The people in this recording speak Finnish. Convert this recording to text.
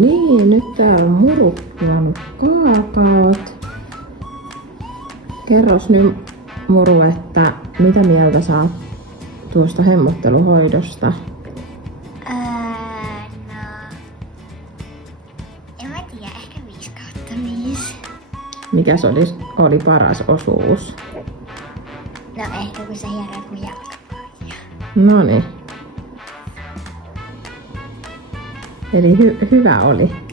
niin, nyt täällä on murukkuanut kaakaot. Kerros nyt, Muru, että mitä mieltä sä oot tuosta hemmotteluhoidosta? No... En mä tiedä, ehkä 5/5. Mikäs oli paras osuus? No ehkä kun sä hieroit mun jalkapohjia. Noniin. Eli hyvä oli.